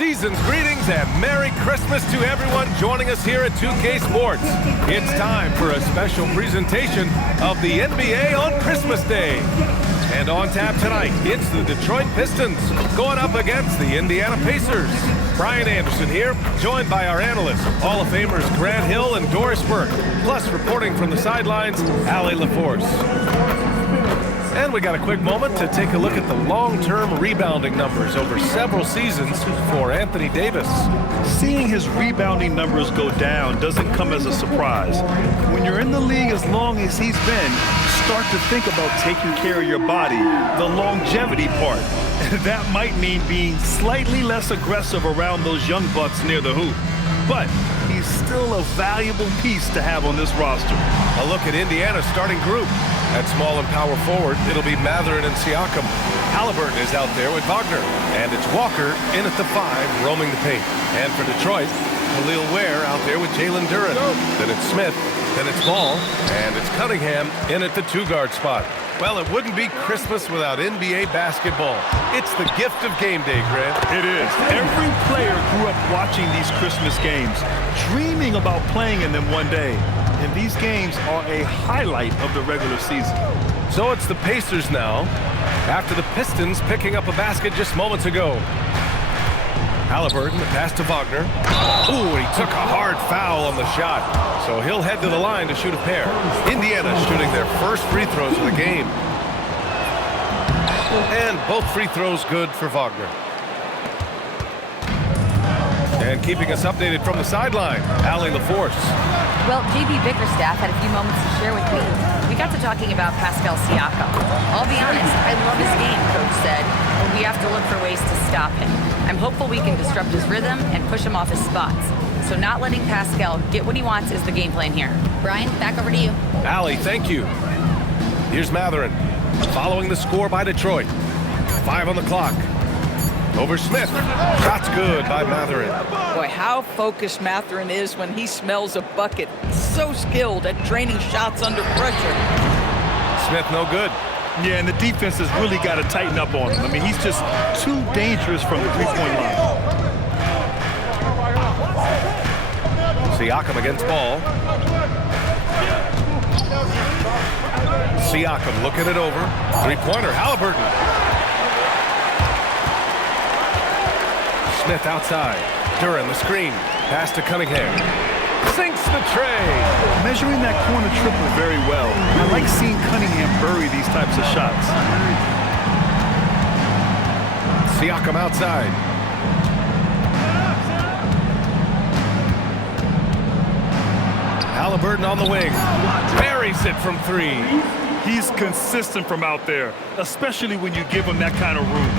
season's greetings and Merry Christmas to everyone joining us here at 2K Sports. It's time for a special presentation of the NBA on Christmas Day. And on tap tonight, it's the Detroit Pistons going up against the Indiana Pacers. Brian Anderson here, joined by our analysts, Hall of Famers Grant Hill and Doris Burke, plus reporting from the sidelines, Allie LaForce. And we got a quick moment to take a look at the long-term rebounding numbers over several seasons for Anthony Davis. Seeing his rebounding numbers go down doesn't come as a surprise. When you're in the league as long as he's been, start to think about taking care of your body, the longevity part. That might mean being slightly less aggressive around those young bucks near the hoop. But he's still a valuable piece to have on this roster. A look at Indiana's starting group. At small and power forward, it'll be Mathurin and Siakam. Halliburton is out there with Wagner. And it's Walker in at the 5, roaming the paint. And for Detroit, Khalil Ware out there with Jalen Duren. Then it's Smith, then it's Ball, and it's Cunningham in at the 2-guard spot. Well, it wouldn't be Christmas without NBA basketball. It's the gift of game day, Grant. It is. Every player grew up watching these Christmas games, dreaming about playing in them one day. And these games are a highlight of the regular season. So it's the Pacers now, after the Pistons picking up a basket just moments ago. Halliburton, the pass to Wagner. Ooh, he took a hard foul on the shot. So he'll head to the line to shoot a pair. Indiana shooting their first free throws of the game. And both free throws good for Wagner. And keeping us updated from the sideline, Allie LaForce. Well, JB Bickerstaff had a few moments to share with me. We got to talking about Pascal Siakam. I'll be honest, I love his game, Coach said, but we have to look for ways to stop him. I'm hopeful we can disrupt his rhythm and push him off his spots. So not letting Pascal get what he wants is the game plan here. Brian, back over to you. Allie, thank you. Here's Mathurin, following the score by Detroit. 5 on the clock. Over Smith. Shot's good by Mathurin. Boy, how focused Mathurin is when he smells a bucket. So skilled at draining shots under pressure. Smith no good. Yeah, and the defense has really got to tighten up on him. I mean, he's just too dangerous from the three-point line. Siakam against Ball. Siakam looking it over. Three-pointer, Halliburton. Smith outside. Duren the screen. Pass to Cunningham. Sinks the tray. Measuring that corner triple very well. I like seeing Cunningham bury these types of shots. Siakam outside. Halliburton on the wing. Buries it from 3. He's consistent from out there, especially when you give him that kind of room.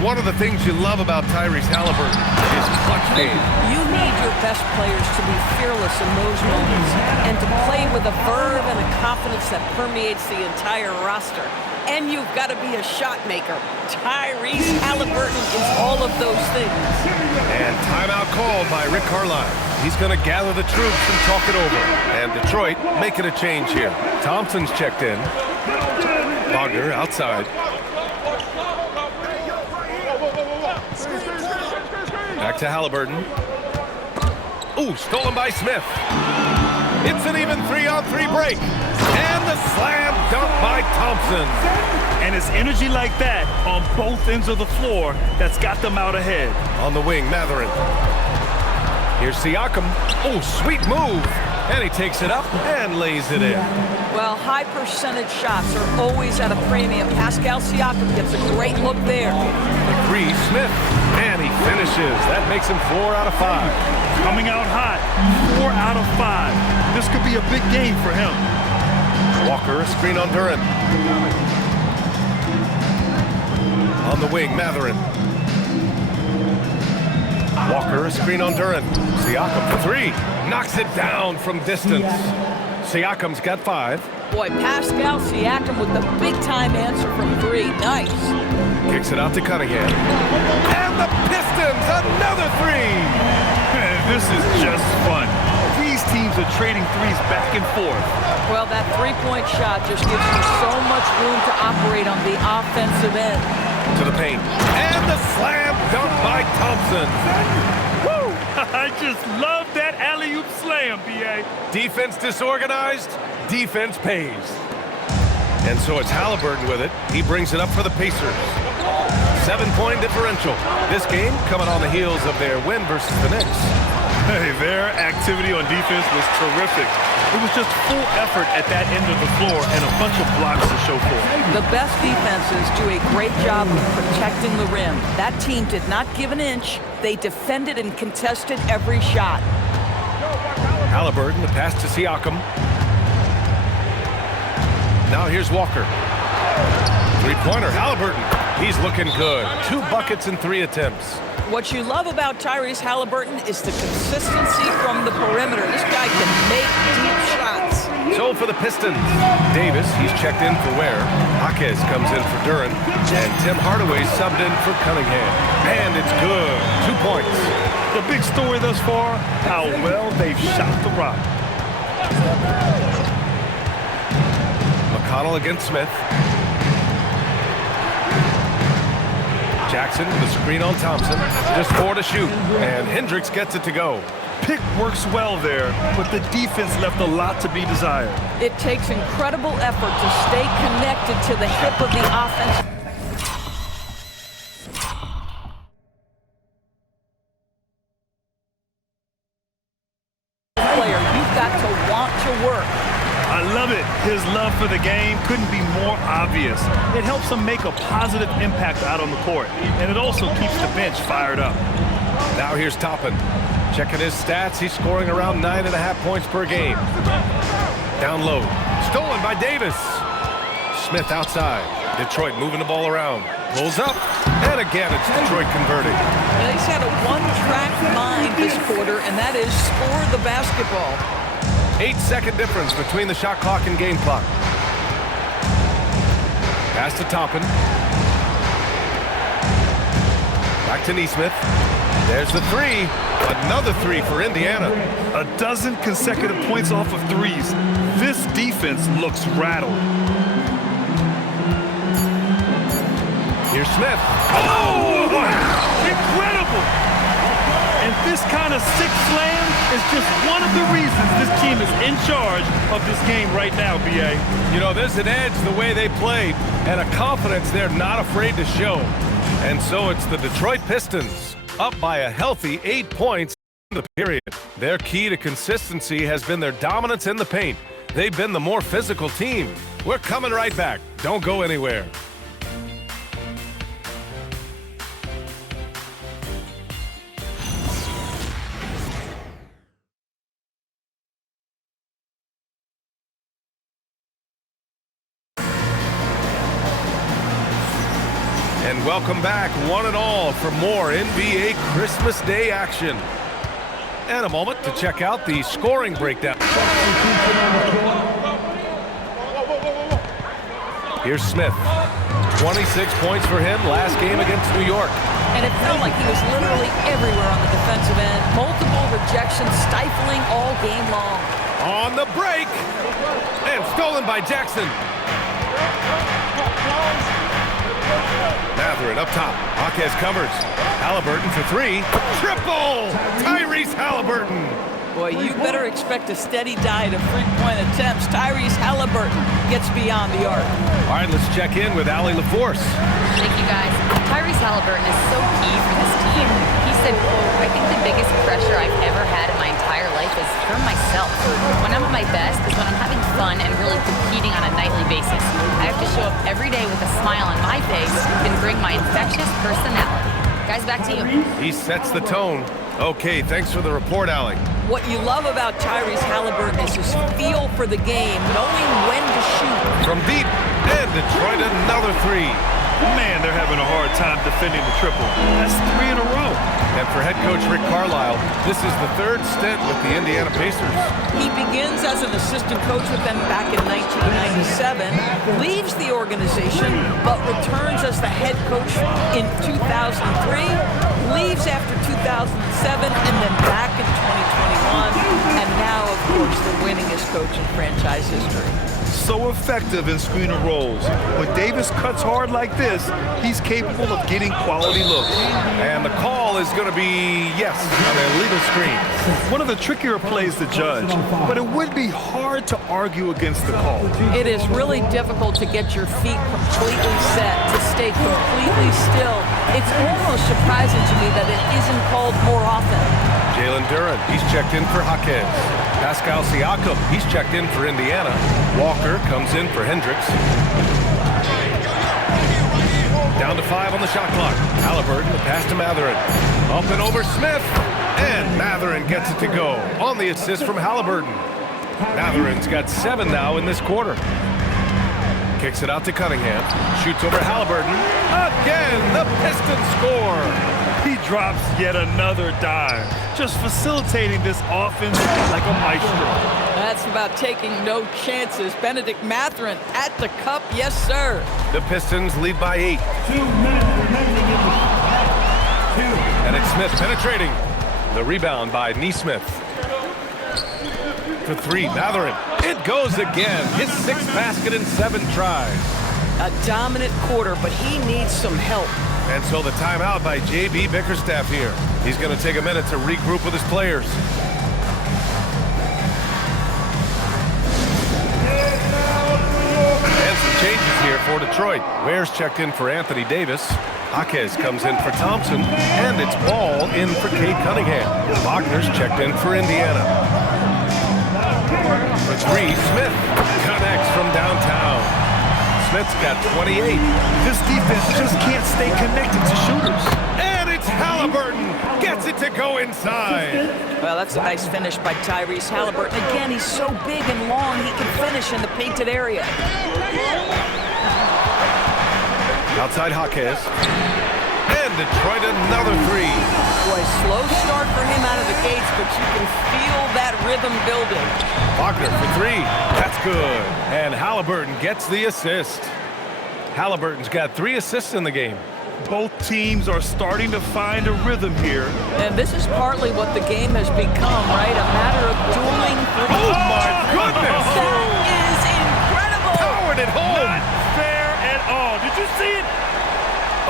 One of the things you love about Tyrese Halliburton is clutch game. You need your best players to be fearless in those moments and to play with a verve and a confidence that permeates the entire roster. And you've got to be a shot maker. Tyrese Halliburton is all of those things. And timeout called by Rick Carlisle. He's going to gather the troops and talk it over. And Detroit making a change here. Thompson's checked in. Wagner outside. Back to Halliburton. Ooh, stolen by Smith. It's an even 3-on-3 break. And the slam dunk by Thompson. And it's energy like that on both ends of the floor that's got them out ahead. On the wing, Mathurin. Here's Siakam. Oh, sweet move. And he takes it up and lays it in. Well, high percentage shots are always at a premium. Pascal Siakam gets a great look there. 3, Smith. And he finishes. That makes him 4 out of 5. Coming out hot, 4 out of 5. This could be a big game for him. Walker, a screen on Duren. On the wing, Mathurin. Walker, a screen on Duren. Siakam for 3. Knocks it down from distance. Siakam's got 5. Boy, Pascal Siakam with the big-time answer from 3. Nice. Kicks it out to Cunningham. And the Pistons, another 3. This is just fun. These teams are trading threes back and forth. Well, that three-point shot just gives you so much room to operate on the offensive end. To the paint. And the slam dunk by Thompson. Woo! I just love that alley-oop slam, B.A. Defense disorganized, defense pays. And so it's Halliburton with it. He brings it up for the Pacers. 7-point differential. This game coming on the heels of their win versus the Knicks. Hey, their activity on defense was terrific. It was just full effort at that end of the floor and a bunch of blocks to show for it. The best defenses do a great job of protecting the rim. That team did not give an inch. They defended and contested every shot. Halliburton, the pass to Siakam. Now here's Walker. Three-pointer, Halliburton. He's looking good. 2 buckets in 3 attempts. What you love about Tyrese Halliburton is the consistency from the perimeter. This guy can make deep shots. So for the Pistons, Davis, he's checked in for Ware. Jaquez comes in for Duran. And Tim Hardaway subbed in for Cunningham. And it's good. 2 points. The big story thus far, how well they've shot the rock. McConnell against Smith. Jackson with a screen on Thompson. Just 4 to shoot. And Hendricks gets it to go. Pick works well there, but the defense left a lot to be desired. It takes incredible effort to stay connected to the hip of the offense. Player, you've got to want to work. I love it. His love for the game couldn't be more obvious. It helps him make a positive impact out on the court, and it also keeps the bench fired up. Now here's Toppin. Checking his stats, he's scoring around 9.5 points per game. Down low. Stolen by Davis. Smith outside. Detroit moving the ball around. Pulls up. And again, it's Detroit converting. He's had a one-track mind this quarter, and that is score the basketball. 8-second difference between the shot clock and game clock. Pass to Toppin. Back to Nesmith. There's the 3. Another 3 for Indiana. 12 consecutive points off of threes. This defense looks rattled. Here's Smith. Oh! Incredible! And this kind of sick slam is just one of the reasons this team is in charge of this game right now, B.A. You know, there's an edge the way they played and a confidence they're not afraid to show. And so it's the Detroit Pistons up by a healthy 8 points in the period. Their key to consistency has been their dominance in the paint. They've been the more physical team. We're coming right back. Don't go anywhere. And welcome back, one and all, for more NBA Christmas Day action. And a moment to check out the scoring breakdown. Here's Smith. 26 points for him last game against New York. And it felt like he was literally everywhere on the defensive end. Multiple rejections, stifling all game long. On the break. And stolen by Jackson. Mathurin up top. Jaquez covers. Halliburton for 3. Triple! Tyrese Halliburton. Boy, you better expect a steady diet of three-point attempts. Tyrese Halliburton gets beyond the arc. All right, let's check in with Allie LaForce. Thank you, guys. Tyrese Halliburton is so key for this team. He said, quote, I think the biggest pressure I've ever had in my entire life is from myself. When I'm at my best is when I'm having fun and really competing on a nightly basis. I have to show up every day with a smile on my face and bring my infectious personality. Guys, back to you. He sets the tone. Okay, thanks for the report, Allie. What you love about Tyrese Halliburton is his feel for the game, knowing when to shoot. From deep, and Detroit another 3. Man, they're having a hard time defending the triple. That's 3 in a row. And for head coach Rick Carlisle, this is the 3rd stint with the Indiana Pacers. He begins as an assistant coach with them back in 1997, leaves the organization, but returns as the head coach in 2003, leaves after 2007, and then back in 2021. and now, of course, the winningest coach in franchise history. So effective in screen and rolls. When Davis cuts hard like this, he's capable of getting quality looks. And the call is going to be yes on an illegal screen. One of the trickier plays to judge, but it would be hard to argue against the call. It is really difficult to get your feet completely set, to stay completely still. It's almost surprising to me that it isn't called more often. Jalen Duren, he's checked in for Jaquez. Pascal Siakam, he's checked in for Indiana. Walker comes in for Hendricks. Down to 5 on the shot clock. Halliburton, the pass to Mathurin. Up and over Smith. And Mathurin gets it to go on the assist from Halliburton. Mathurin's got 7 now in this quarter. Kicks it out to Cunningham. Shoots over Halliburton. Again, the Pistons score. He drops yet another dime, just facilitating this offense like a maestro. That's about taking no chances. Benedict Mathurin at the cup, yes, sir. The Pistons lead by 8. 2 minutes remaining in the And it's Smith penetrating. The rebound by Nesmith. For 3, Mathurin. It goes again. His 6th basket in 7 tries. A dominant quarter, but he needs some help. And so the timeout by J.B. Bickerstaff here. He's going to take a minute to regroup with his players. And some changes here for Detroit. Ware's checked in for Anthony Davis. Jaquez comes in for Thompson. And it's Ball in for Cade Cunningham. Wagner's checked in for Indiana. For 3, Smith connects from downtown. Smith's got 28. This defense just can't stay connected to shooters. And it's Halliburton. Gets it to go inside. Well, that's a nice finish by Tyrese Halliburton. Again, he's so big and long, he can finish in the painted area. Outside Jaquez. And Detroit another 3. Boy, slow start for him out of the gates, but you can feel that rhythm building. Wagner for 3. That's good. And Halliburton gets the assist. Halliburton's got 3 assists in the game. Both teams are starting to find a rhythm here. And this is partly what the game has become, right? A matter of dueling for the Oh, my goodness! That is incredible! Powered it home! Not fair at all. Did you see it?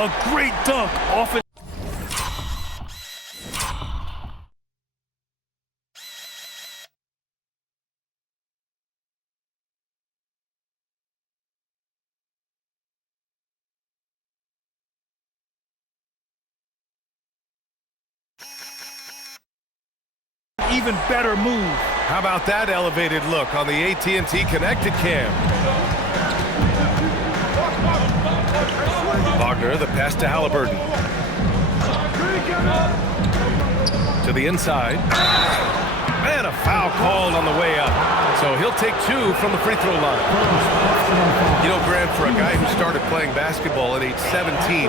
A great dunk off it. Even better move. How about that elevated look on the AT&T Connected Cam? Wagner, the pass to Halliburton. To the inside. And a foul called on the way up. So he'll take 2 from the free throw line. You know, Grant, for a guy who started playing basketball at age 17,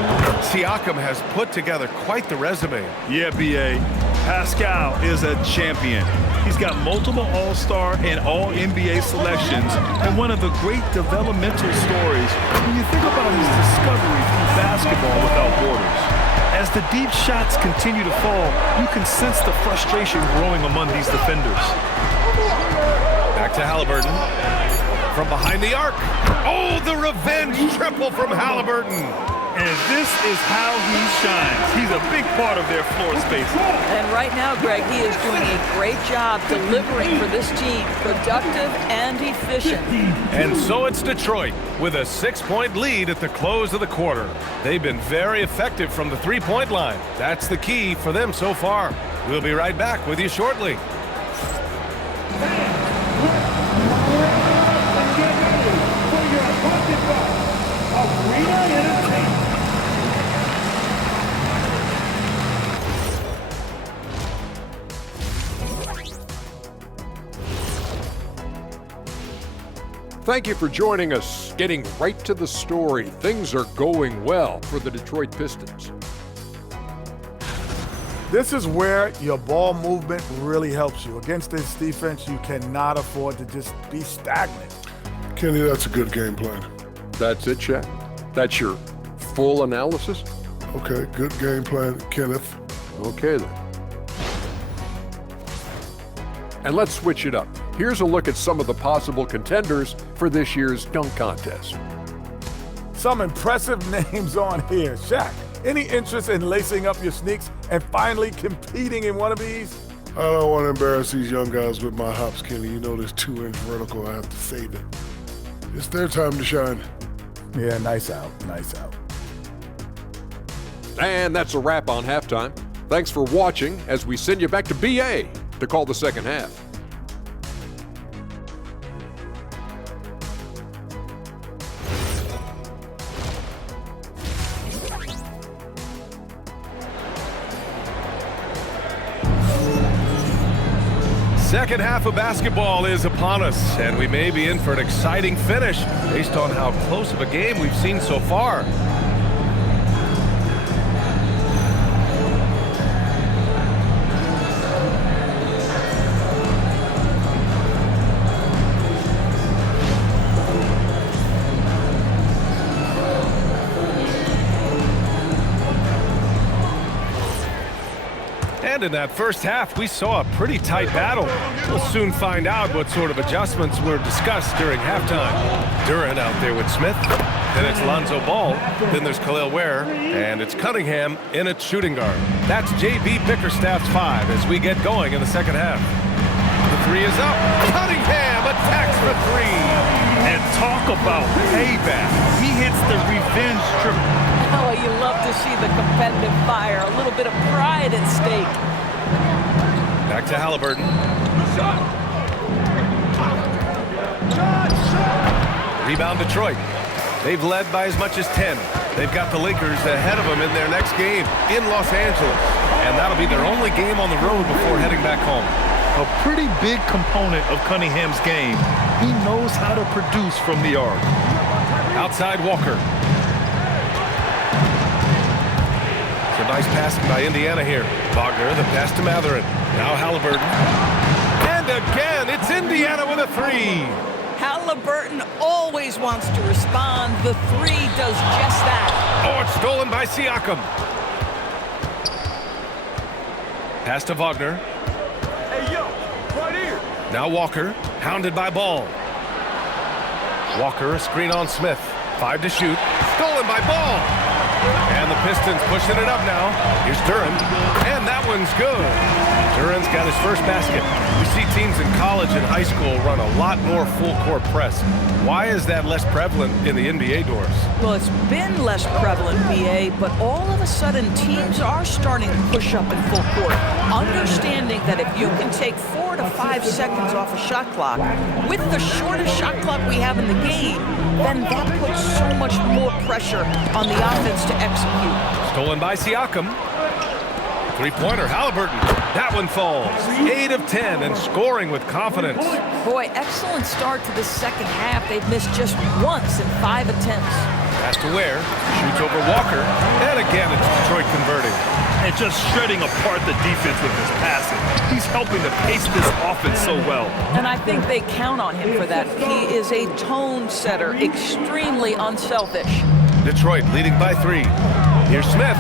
Siakam has put together quite the resume. Yeah, B.A. Pascal is a champion. He's got multiple All-Star and All-NBA selections, and one of the great developmental stories when you think about his discovery through basketball without borders. As the deep shots continue to fall, you can sense the frustration growing among these defenders. Back to Halliburton. From behind the arc. Oh, the revenge triple from Halliburton. And this is how he shines. He's a big part of their floor space. And right now, Greg, he is doing a great job delivering for this team, productive and efficient. And so it's Detroit with a 6-point lead at the close of the quarter. They've been very effective from the three-point line. That's the key for them so far. We'll be right back with you shortly. Thank you for joining us. Getting right to the story, things are going well for the Detroit Pistons. This is where your ball movement really helps you. Against this defense, you cannot afford to just be stagnant. Kenny, that's a good game plan. That's it, Shaq? That's your full analysis? Okay, good game plan, Kenneth. Okay, then. And let's switch it up. Here's a look at some of the possible contenders for this year's dunk contest. Some impressive names on here. Shaq, any interest in lacing up your sneaks and finally competing in one of these? I don't want to embarrass these young guys with my hops, Kenny. You know this 2-inch vertical, I have to save it. It's their time to shine. Yeah, nice out, nice out. And that's a wrap on halftime. Thanks for watching as we send you back to BA to call the second half. Second half of basketball is upon us, and we may be in for an exciting finish based on how close of a game we've seen so far. And in that first half, we saw a pretty tight battle. We'll soon find out what sort of adjustments were discussed during halftime. Duran out there with Smith. Then it's Lonzo Ball. Then there's Khalil Ware. And it's Cunningham in at shooting guard. That's J.B. Bickerstaff's 5 as we get going in the second half. The 3 is up. Cunningham attacks for 3. And talk about payback. He hits the revenge triple. Oh, you love to see the competitive fire. A little bit of pride at stake. Back to Halliburton. Rebound Detroit. They've led by as much as 10. They've got the Lakers ahead of them in their next game in Los Angeles. And that'll be their only game on the road before heading back home. A pretty big component of Cunningham's game. He knows how to produce from the arc. Outside Walker. It's a nice passing by Indiana here. Wagner, the pass to Matherin. Now Halliburton. And again, it's Indiana with a 3. Halliburton always wants to respond. The 3 does just that. Oh, it's stolen by Siakam. Pass to Wagner. Hey, yo, right here. Now Walker, hounded by Ball. Walker, a screen on Smith. 5 to shoot. Stolen by Ball. And the Pistons pushing it up now. Here's Duran. And that one's good. Duran's got his first basket. We see teams in college and high school run a lot more full-court press. Why is that less prevalent in the NBA doors? Well, it's been less prevalent, BA, but all of a sudden teams are starting to push up in full court, understanding that if you can take 4 to 5 seconds off a shot clock, with the shortest shot clock we have in the game, then that puts so much more pressure on the offense to execute. Stolen by Siakam. Three-pointer, Halliburton. That one falls. 8 of 10 and scoring with confidence. Boy, excellent start to the second half. They've missed just once in 5 attempts. Pass to Ware. Shoots over Walker. And again, it's Detroit converting. And just shredding apart the defense with his passing. He's helping to pace this offense so well. And I think they count on him for that. He is a tone setter, extremely unselfish. Detroit leading by 3. Here's Smith.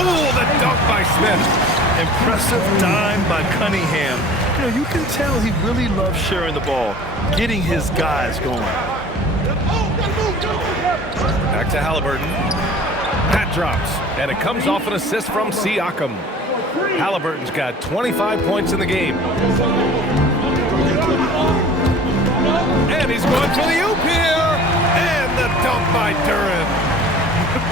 Oh, the dunk by Smith. Impressive dime by Cunningham. You know, you can tell he really loves sharing the ball, getting his guys going. Back to Halliburton. That drops, and it comes off an assist from Siakam. Halliburton's got 25 points in the game. And he's going for the oop here. And the dunk by Duran.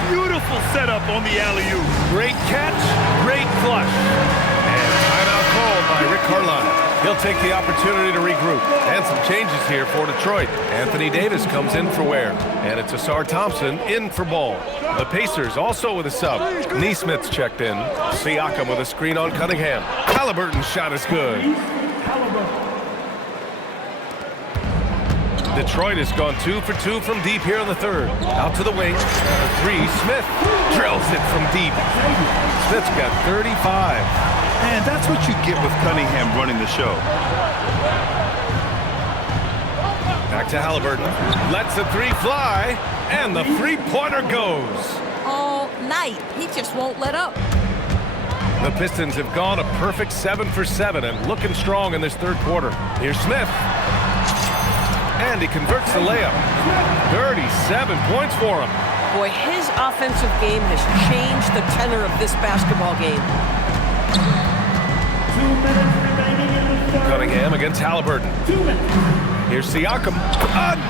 Beautiful setup on the alley-oop. Great catch, great flush. And timeout called by Rick Carlisle. He'll take the opportunity to regroup. And some changes here for Detroit. Anthony Davis comes in for Ware. And it's Asar Thompson in for Ball. The Pacers also with a sub. Neesmith's checked in. Siakam with a screen on Cunningham. Halliburton's shot is good. Detroit has gone 2 for 2 from deep here in the third. Out to the wing. The 3, Smith drills it from deep. Smith's got 35. And that's what you get with Cunningham running the show. Back to Halliburton. Lets the 3 fly. And the 3-pointer goes. All night. He just won't let up. The Pistons have gone a perfect 7 for 7 and looking strong in this third quarter. Here's Smith. And he converts the layup. 37 points for him. Boy, his offensive game has changed the tenor of this basketball game. Cunningham against Halliburton. Here's Siakam.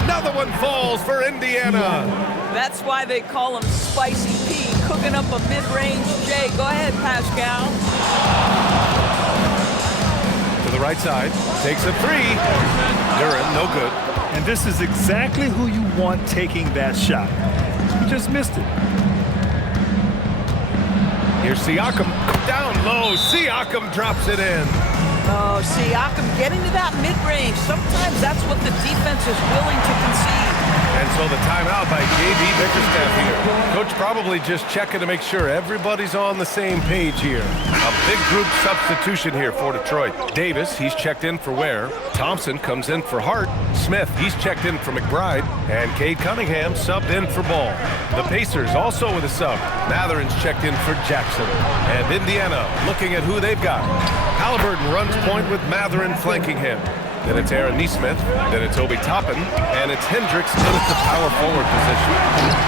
Another one falls for Indiana. That's why they call him Spicy P, cooking up a mid-range J. Go ahead, Pascal. To the right side. Takes a three. Duran, no good. And this is exactly who you want taking that shot. He just missed it. Here's Siakam. Down low. Siakam drops it in. Oh, Siakam getting to that mid-range. Sometimes that's what the defense is willing to concede. And so the timeout by J.B. Bickerstaff here. Coach probably just checking to make sure everybody's on the same page here. A big group substitution here for Detroit. Davis, he's checked in for Ware. Thompson comes in for Hart. Smith, he's checked in for McBride. And Cade Cunningham subbed in for Ball. The Pacers also with a sub. Matherin's checked in for Jackson. And Indiana looking at who they've got. Halliburton runs point with Matherin flanking him. Then it's Aaron Nesmith, then it's Obi Toppin, and it's Hendricks in at the power forward position.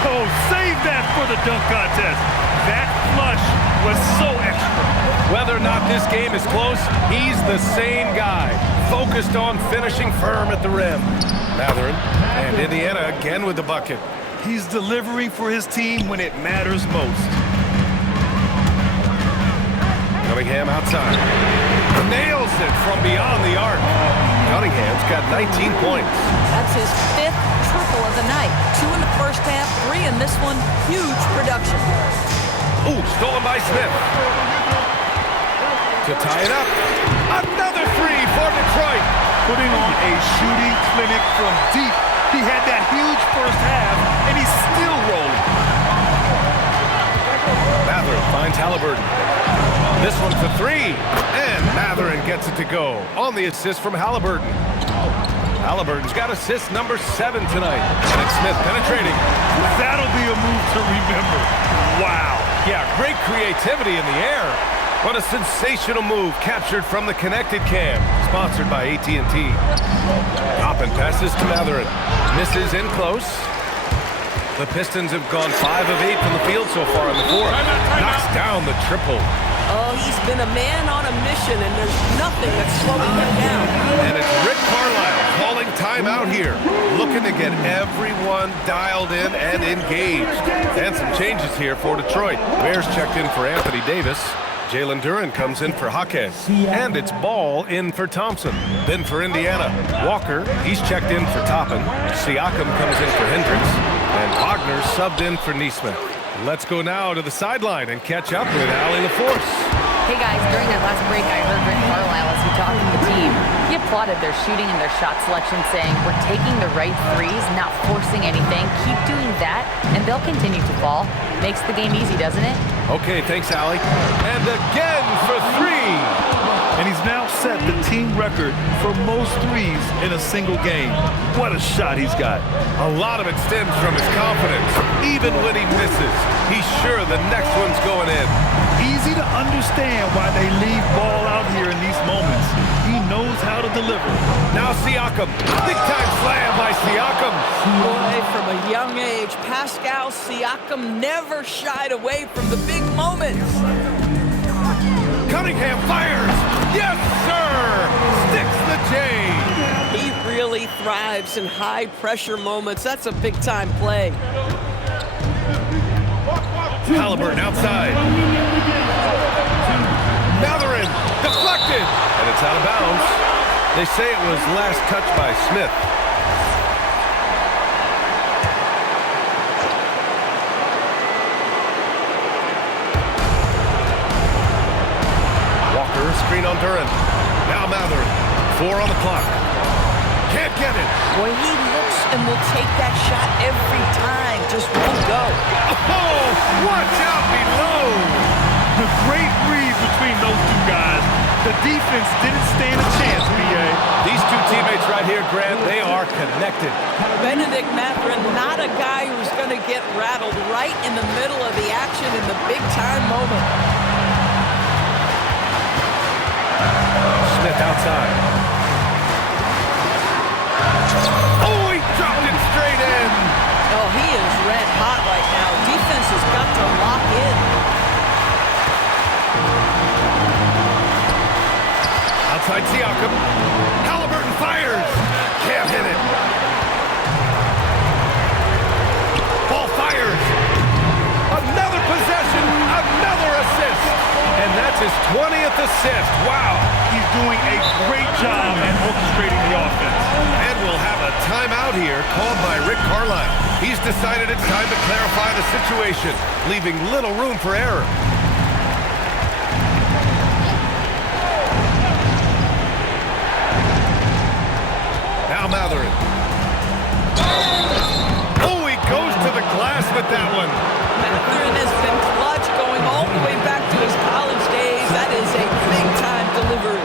Oh, save that for the dunk contest. That flush was so extra. Whether or not this game is close, he's the same guy, focused on finishing firm at the rim. Matherin and Indiana again with the bucket. He's delivering for his team when it matters most. Cunningham outside. Nails it from beyond the arc. Cunningham's got 19 points. That's his 5th triple of the night. 2 in the first half, 3 in this one. Huge production. Ooh, stolen by Smith. To tie it up. Another three for Detroit. Putting on a shooting clinic from deep. He had that huge first half, and he's still rolling. Matherin finds Halliburton. This one for three. And Matherin gets it to go on the assist from Halliburton. Halliburton's got assist number 7 tonight. And it's Smith penetrating. That'll be a move to remember. Wow. Yeah, great creativity in the air. What a sensational move captured from the connected cam. Sponsored by AT&T. Toppin passes to Matherin. Misses in close. The Pistons have gone 5 of 8 from the field so far in the fourth. Knocks down the triple. Oh, he's been a man on a mission, and there's nothing that's slowing him down. And it's Rick Carlisle calling timeout here. Looking to get everyone dialed in and engaged. And some changes here for Detroit. Bears checked in for Anthony Davis. Jalen Duran comes in for Jaquez. And it's Ball in for Thompson. Then for Indiana, Walker, he's checked in for Toppin. Siakam comes in for Hendricks. And Wagner subbed in for Nesmith. Let's go now to the sideline and catch up with Allie LaForce. Hey guys, during that last break, I heard Rick Carlisle as he talked to the team. He applauded their shooting and their shot selection, saying, "We're taking the right threes, not forcing anything. Keep doing that, and they'll continue to fall." Makes the game easy, doesn't it? Okay, thanks, Allie. And again for three. And he's now set the team record for most threes in a single game. What a shot he's got. A lot of it stems from his confidence. Even when he misses, he's sure the next one's going in. Easy to understand why they leave Ball out here in these moments. He knows how to deliver. Now Siakam. Big time slam by Siakam. Boy, from a young age, Pascal Siakam never shied away from the big moments. Cunningham fires. Yes, sir. Sticks the J. He really thrives in high-pressure moments. That's a big-time play. Halliburton outside. Matherin deflected. And it's out of bounds. They say it was last touched by Smith. Walker, screen on Duran. Now Matherin. 4 on the clock. Can't get it. Boy, he looks and will take that shot every time. Just won't go. Oh, watch out below. The great read between those two guys. The defense didn't stand a chance, B.A. These two teammates right here, Grant, they are connected. Benedict Matherin, not a guy who's going to get rattled right in the middle of the action in the big-time moment. Outside. Oh, he dropped it straight in. Oh, he is red hot right now. Defense has got to lock in. Outside Siakam. Halliburton fires. Can't hit it. Ball fires. Another possession. Another assist. And that's his 20th assist. Wow. He's doing a great job at orchestrating the offense. And we'll have a timeout here called by Rick Carlisle. He's decided it's time to clarify the situation, leaving little room for error. Now Matherin. Oh, he goes to the glass with that one. Matherin has been clutch going all the way back to his college days. That is a big-time delivery.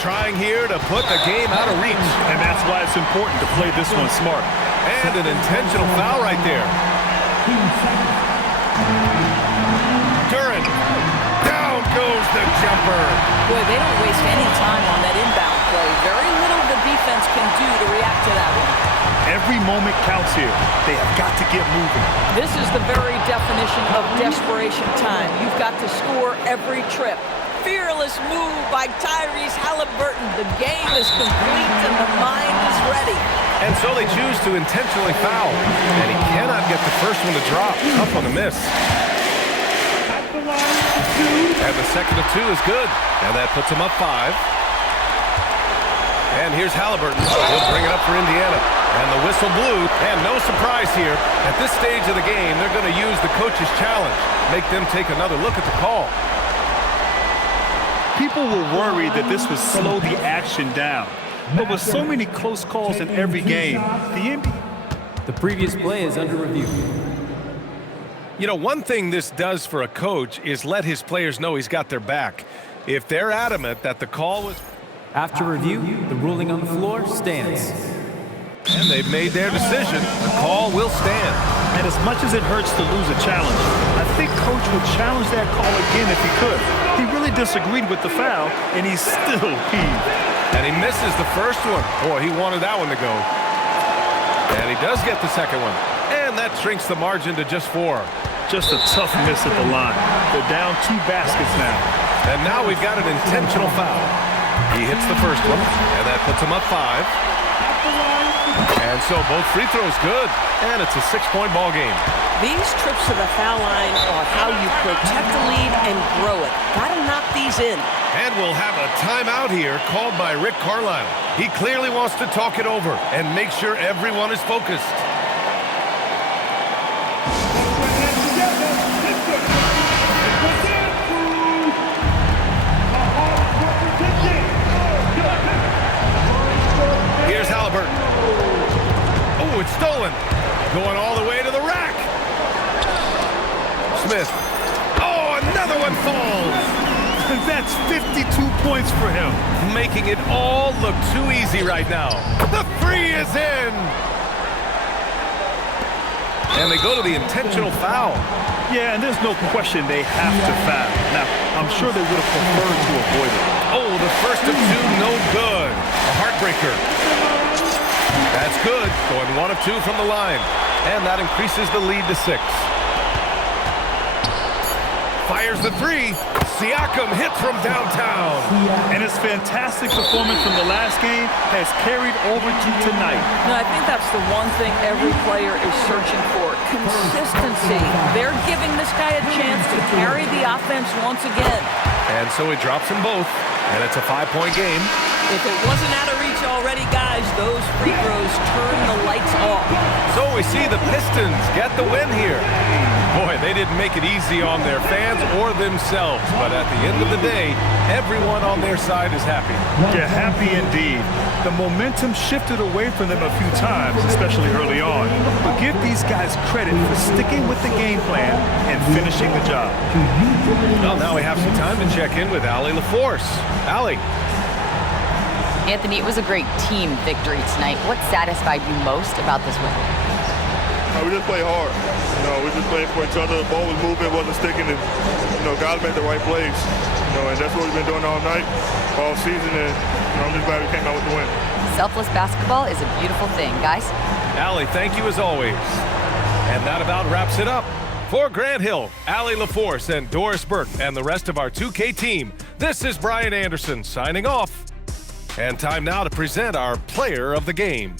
Trying here to put the game out of reach. And that's why it's important to play this one smart. And an intentional foul right there. Duran. Down goes the jumper. Boy, they don't waste any time on that inbound play. Very little the defense can do to react to that one. Every moment counts here. They have got to get moving. This is the very definition of desperation time. You've got to score every trip. Fearless move by Tyrese Halliburton. The game is complete and the mind is ready. And so they choose to intentionally foul. And he cannot get the first one to drop. Tough one to miss. And the second of two is good. And that puts him up 5. And here's Halliburton. He'll bring it up for Indiana. And the whistle blew. And no surprise here. At this stage of the game, they're going to use the coach's challenge. Make them take another look at the call. People were worried that this would slow the action down. But with so many close calls in every game, the previous play is under review. You know, one thing this does for a coach is let his players know he's got their back. If they're adamant that the call was... After review, the ruling on the floor stands. And they've made their decision. The call will stand. And as much as it hurts to lose a challenge, I think Coach would challenge that call again if he could. He really disagreed with the foul, and he's still peeved. And he misses the first one. Boy, he wanted that one to go. And he does get the second one. And that shrinks the margin to just 4. Just a tough miss at the line. They're down 2 baskets now. And now we've got an intentional foul. He hits the first one, and that puts him up 5. And so both free throws good, and it's a 6-point ball game. These trips to the foul line are how you protect the lead and grow it. Got to knock these in. And we'll have a timeout here called by Rick Carlisle. He clearly wants to talk it over and make sure everyone is focused. Here's Halliburton. Oh, it's stolen. Going all the way to the rack. Smith. Oh, another one falls. That's 52 points for him. Making it all look too easy right now. The 3 is in. And they go to the intentional foul. Yeah, and there's no question they have to foul. Now, I'm sure they would have preferred to avoid it. Oh, the first of 2, no good. A heartbreaker. That's good. Going 1 of 2 from the line. And that increases the lead to 6. Fires the 3. Siakam hits from downtown. And his fantastic performance from the last game has carried over to tonight. No, I think that's the one thing every player is searching for. Consistency. They're giving this guy a chance to carry the offense once again. And so he drops them both. And it's a 5-point game. If it wasn't out of reach already, guys, those free throws turn the lights off. So we see the Pistons get the win here. Boy, they didn't make it easy on their fans or themselves, but at the end of the day, everyone on their side is happy. Yeah, happy indeed. The momentum shifted away from them a few times, especially early on. But give these guys credit for sticking with the game plan and finishing the job. Well, now we have some time to check in with Allie LaForce. Allie. Anthony, it was a great team victory tonight. What satisfied you most about this win? We just play hard. We just played for each other. The ball was moving, wasn't sticking, and guys made the right plays. And that's what we've been doing all night, all season, and I'm just glad we came out with the win. Selfless basketball is a beautiful thing, guys. Allie, thank you as always. And that about wraps it up. For Grant Hill, Allie LaForce, and Doris Burke, and the rest of our 2K team, this is Brian Anderson signing off. And time now to present our player of the game.